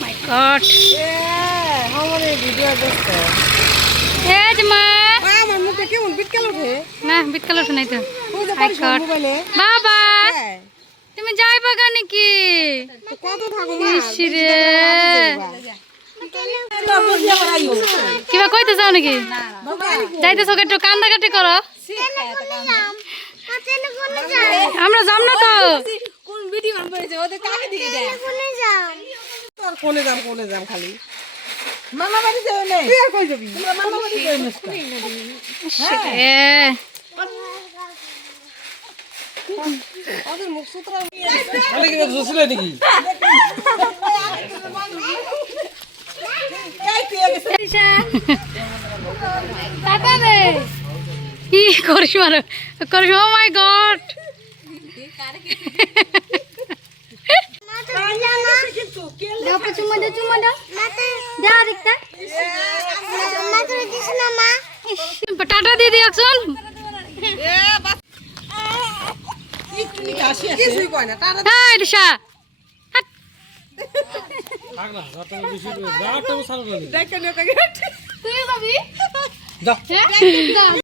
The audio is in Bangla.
মাই গড আমারে ভিডিও দেখতে এই যে মা আমার মুখে কেমন বিটকাল ওঠে না বিটকাল ওঠে নাই তো ওই যে মাই পারিস গড মোবাইলে বাবা হ্যাঁ তুমি যাইবা গা নাকি তো কত থাকো মা ইসরে কিবা কইতে চাও নাকি যাইতেছো একটু কান্দাকাটি করো আমরা যাম না তো কোন ভিডিও আনবে যে ওদের কাকে দিয়ে দেয় তোর কোনে যাম খালি মামা বাড়ি যাও না তুই আর কই যাবি তোমরা মামা বাড়ি যাও না এ ওদের মুখ সুতরা বলে কি জুসিল নাকি এই তুই গেছে টাটা দে ই করিস ও মাই গড চুমা দাও দেখতা টাটা দিয়ে দি একজন এ বাস কি কাশি আছে কিছুই কয় না তারা হ্যাঁ দিশা থাক না যত বেশি যাও তো সারো দেখে নে তুই যাবি যাও হ্যাঁ